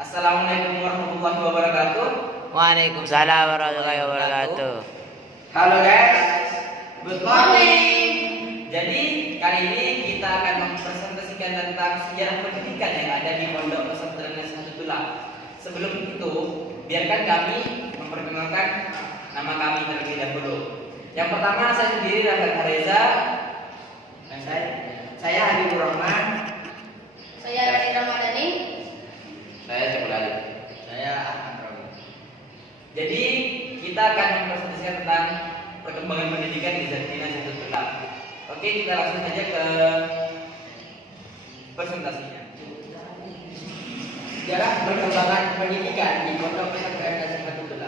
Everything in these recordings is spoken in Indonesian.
Assalamualaikum warahmatullahi wabarakatuh. Waalaikumsalam warahmatullahi wabarakatuh. Halo guys, good morning. Jadi kali ini kita akan mempresentasikan tentang sejarah pendidikan yang ada di Pondok Pesantren Nahdlatul. Sebelum itu, biarkan kami memperkenalkan nama kami terlebih dahulu. Yang pertama, saya sendiri Rafael Hareza. Saya Habibur Rahman. Saya Rani Ramadhani. Saya Cekulali. Saya Ahmad Rawi. Jadi kita akan mempresentasikan tentang perkembangan pendidikan di Nahdlatul. Oke, kita langsung saja ke presentasinya. Sejarah perkembangan pendidikan di Pondok Pesantren Nahdlatul.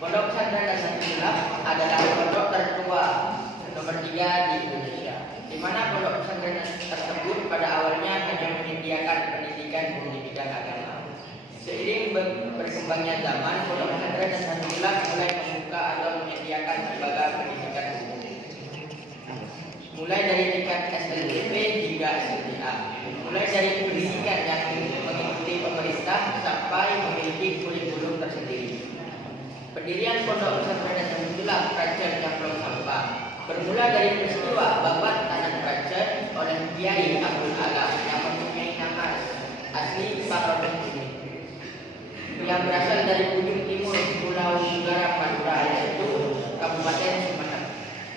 Pondok Pesantren Nahdlatul adalah pondok tertua nomor 3 di Indonesia, di mana pondok pesantren tersebut pada awalnya hanya menyediakan pendidikan di bidang agama. Seiring berkembangnya zaman, pondok pesantren Nahdlatul mulai membuka atau menyediakan lembaga pendidikan umum, mulai dari tingkat SLTP hingga SLTA, mulai dari pendidikan yang mengikuti pemerintah sampai memiliki kurikulum tersendiri. Pendirian pondok pesantren Nahdlatul Kerajaan Camplong Sampang bermula dari peristiwa babat tanah kerajaan oleh Kiai Abdul Alam yang mempunyai nama asli Parodos ini, yang berasal dari ujung timur Pulau Negara Madura, yaitu Kabupaten Sumeneb.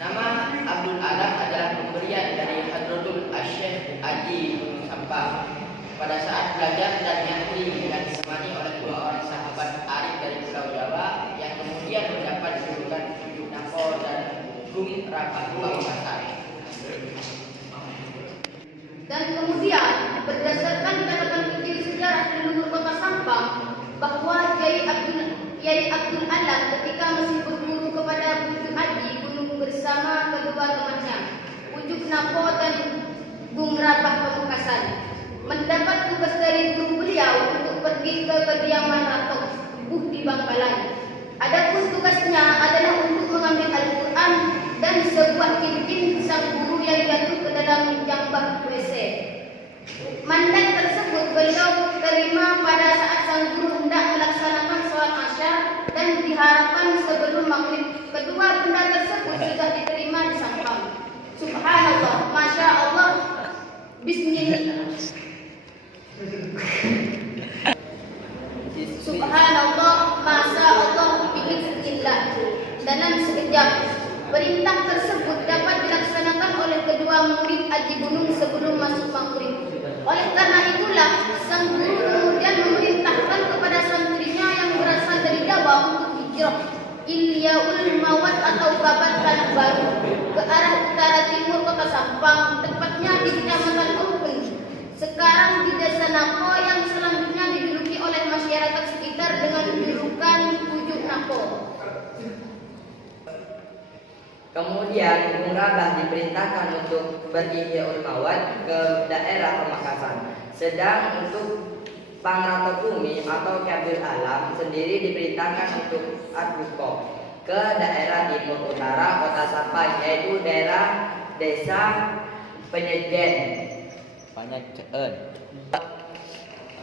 Nama Abdul Alam adalah pemberian dari Hadratul Asy-Syaikh Haji Gunung Sampang pada saat belajar dan nyantri dan ditemani oleh 2 orang sahabat arif dari Pulau Jawa yang kemudian mendapat julukan Tujuh Nako dan Gung Rapah Pamekasan. Dan kemudian berdasarkan catatan kecil sejarah leluhur Kota Sampang bahwa Kiai Abdul Alam ketika masih berguru kepada Pujuk Haji Gunung bersama kedua temannya, Pujuk Nako dan Gung Rapah Pamekasan, mendapat tugas dari guru beliau untuk pergi ke kediaman Ratok Buh di Bangkalan. Adapun tugasnya adalah untuk mengambil Al-Quran dan sebuah cincin sang guru yang jatuh ke dalam jambah WC. Mandat tersebut beliau terima pada saat sang guru hendak melaksanakan sholat Asyar dan diharapkan sebelum maghrib. Kedua benda tersebut sudah diterima di Sampang. Subhanallah, Masya Allah, Bismillah. Subhanallah, Masya Allah, Bismillah. Dalam sekejap, perintah tersebut dapat dilaksanakan oleh kedua murid Haji Gunung sebelum masuk maghrib. Oleh karena itulah, sang guru kemudian memerintahkan kepada santrinya yang berasal dari Jawa untuk hijrah Ilyaul Mawad atau Babat Tanah Baru ke arah utara timur Kota Sampang, tepatnya di Kecamatan Open, sekarang di Desa Nako, yang selanjutnya dijuluki oleh masyarakat sekitar dengan julukan Pujuk Nako. Kemudian Gung Rapah diperintahkan untuk berihyaul mawad ke daerah Pamekasan. Sedang untuk Pangratokumi atau Ki Abdul Alam sendiri diperintahkan untuk Arbuko ke daerah timur utara Kota Sampang, yaitu daerah Desa Penyejen.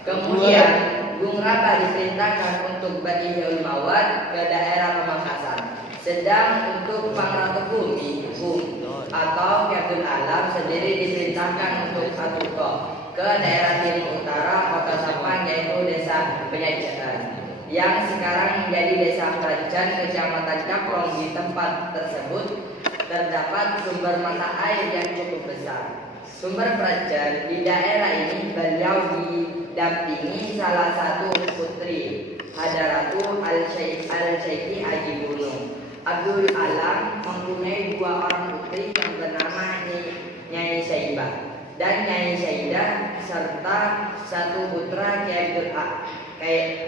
Kemudian Gung Rapah diperintahkan untuk berihyaul mawad ke daerah Pamekasan. Sedang untuk Pangratokumi atau Ki Abdul Alam sendiri diperintahkan untuk Arbuko ke daerah timur utara Kota Sampang, yaitu Desa Penyajian, yang sekarang menjadi Desa Prajan, Kecamatan Camplong. Di tempat tersebut terdapat sumber mata air yang cukup besar. Sumber Prajan di daerah ini beliau didampingi salah satu putri, Hadratu Al-Syaikhi Haji Gunung. Abdul Alam mempunyai 2 orang putri yang bernama Nyai Saibah dan Nyai Saidah, serta 1 putra Ki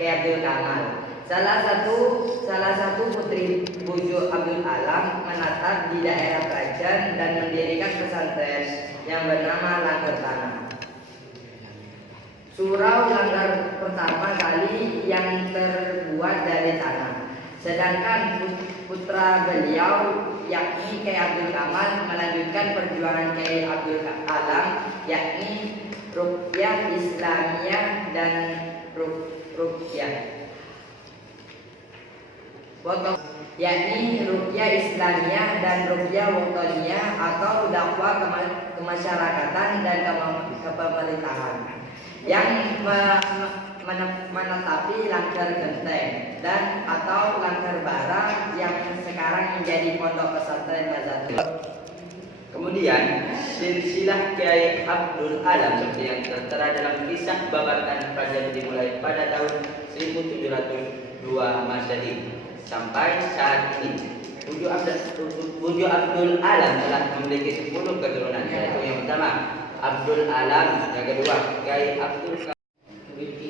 Abdul Kamal. Salah satu putri bujuk Abdul Alam menatap di daerah Prajan dan mendirikan pesantren yang bernama Langgar Tanah. Surau Langgar pertama kali yang terbuat dari tanah. Sedangkan putra beliau yakni Kiai Abdul Kamal melanjutkan perjuangan Kiai Abdul Alam, yakni Ruqyah Islamiyah dan ruqyah. Yakni ruqyah Islamiyah dan ruqyah Wataniyah atau dakwah kemasyarakatan dan kepemerintahan yang menetapi langkar genteng dan atau langkar bara yang sekarang menjadi pondok pesantren Nazatul. Kemudian silsilah Kiai Abdul Alam seperti yang tertera dalam kisah Babarkan Kerajaan dimulai pada tahun 1702 Masehi sampai saat ini. Buju Abdul Alam telah memiliki 10 keturunan, yaitu yang pertama Abdul Alam, yang kedua Kiai Abdul Kamal,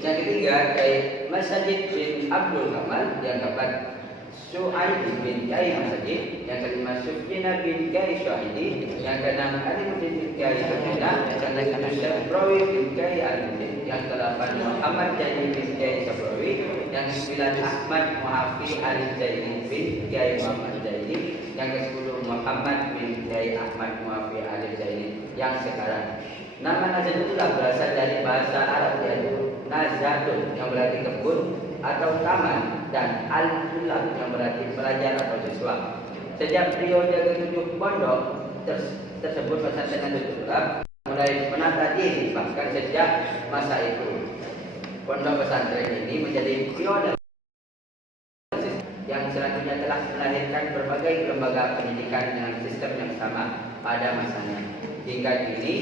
yang ketiga Kiai Masjid bin Abdul Kamal, yang keempat Su'aib bin Kiai Masjid, yang kelima Sufyan bin Kiai Syahidi, yang keenam Alimuddin bin Kiai Syahida, yang ketujuh Sabrawi bin Kiai Alimuddin, yang kedelapan Muhammad Jaini bin Kiai Sabrawi, yang kesembilan Ahmad Muhafi Ali Jaini bin Kiai Muhammad Jaini, yang ke-10 Muhammad bin Kiai Ahmad Muhafi Ali Jaini yang sekarang. Nama Nazatul berasal dari bahasa Arab yaitu Nazatun yang berarti kebun atau taman dan al-tulab yang berarti pelajar atau siswa. Sejak periode ke-7 pondok tersebut pesantren Nazatul mulai menata diri, bahkan sejak masa itu pondok pesantren ini menjadi pionir yang selanjutnya telah melahirkan berbagai lembaga pendidikan dengan sistem yang sama pada masanya. Hingga kini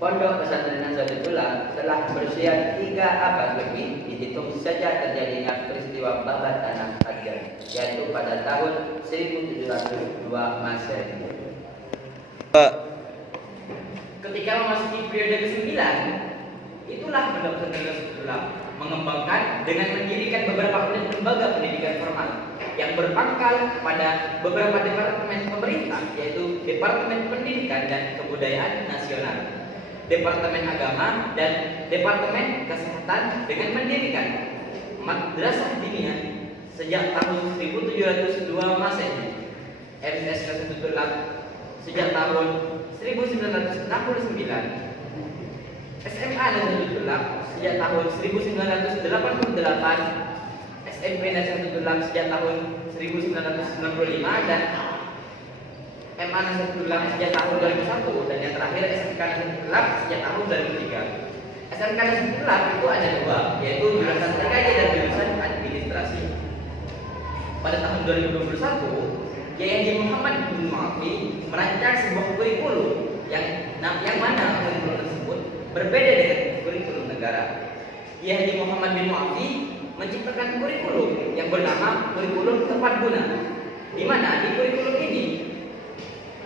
Pondok Pesantren Nazatul telah berusia 3 abad lebih dihitung sejak terjadinya peristiwa babat tanah Ajar, yaitu pada tahun 1702 Masehi. Ketika memasuki periode ke-9, itulah Pondok Pesantren Nazatul mengembangkan dengan mendirikan beberapa lembaga pendidikan formal yang berpangkal pada beberapa departemen pemerintah, yaitu Departemen Pendidikan dan Kebudayaan Nasional, Departemen Agama, dan Departemen Kesehatan, dengan mendirikan Madrasah Diniyah sejak tahun 1702 Masehi, MTS Nazatul sejak tahun 1969, SMA Nazatul sejak tahun 1988, SMP Nazatul sejak tahun 1995, dan MA Nazatul sejak tahun 2001, dan yang terakhir SMK Nazatul sejak tahun 2003. SMK Nazatul itu ada 2, yaitu jurusan TKJ dan jurusan administrasi. Pada tahun 2021, Kiai Haji Muhammad bin Mu'afi merancang sebuah kurikulum yang mana kurikulum tersebut berbeda dengan kurikulum negara. Kiai Haji Muhammad bin Mu'afi menciptakan kurikulum yang bernama kurikulum tepat guna, di mana di kurikulum ini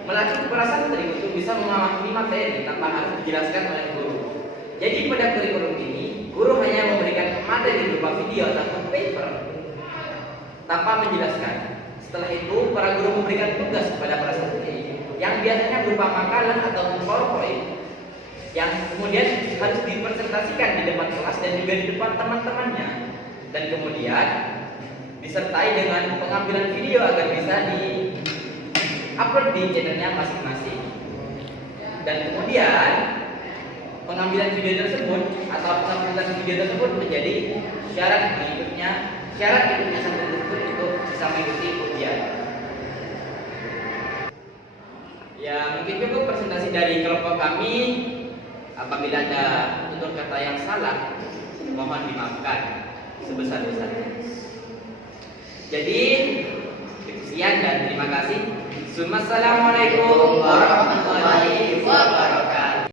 melatih kepala santri untuk bisa memahami materi tanpa harus dijelaskan oleh guru. Jadi pada kurikulum ini, guru hanya memberikan materi berupa video ataupun paper tanpa menjelaskan. Setelah itu, para guru memberikan tugas kepada para santri yang biasanya berupa makalah ataupun PowerPoint yang kemudian harus dipresentasikan di depan kelas dan juga di depan teman-temannya, dan kemudian disertai dengan pengambilan video agar bisa di-upload di channelnya masing-masing. Dan kemudian pengambilan video tersebut atau pengambilan video tersebut menjadi syarat ikutnya santri tersebut untuk bisa mengikuti ujian. Ya, mungkin cukup presentasi dari kelompok kami. Apabila ada tutur kata yang salah, mohon dimaafkan sebesar-besarnya. Jadi, sekian dan terima kasih. Assalamualaikum